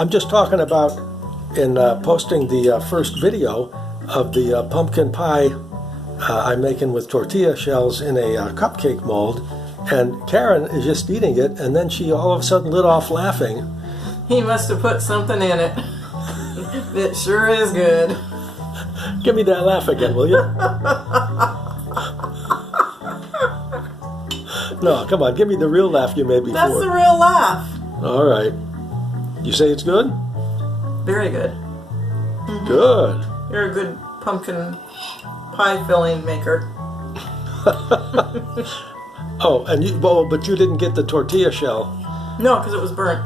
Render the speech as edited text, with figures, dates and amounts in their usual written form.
I'm just talking about in posting the first video of the pumpkin pie I'm making with tortilla shells in a cupcake mold, and Karen is just eating it, and then she all of a sudden lit off laughing. He must have put something in it. It sure is good. Give me that laugh again, will you? No, come on, give me the real laugh you made before. That's the real laugh. All right. You say it's good? Very good. Mm-hmm. Good. You're a good pumpkin pie filling maker. Oh, and but you didn't get the tortilla shell. No, because it was burnt.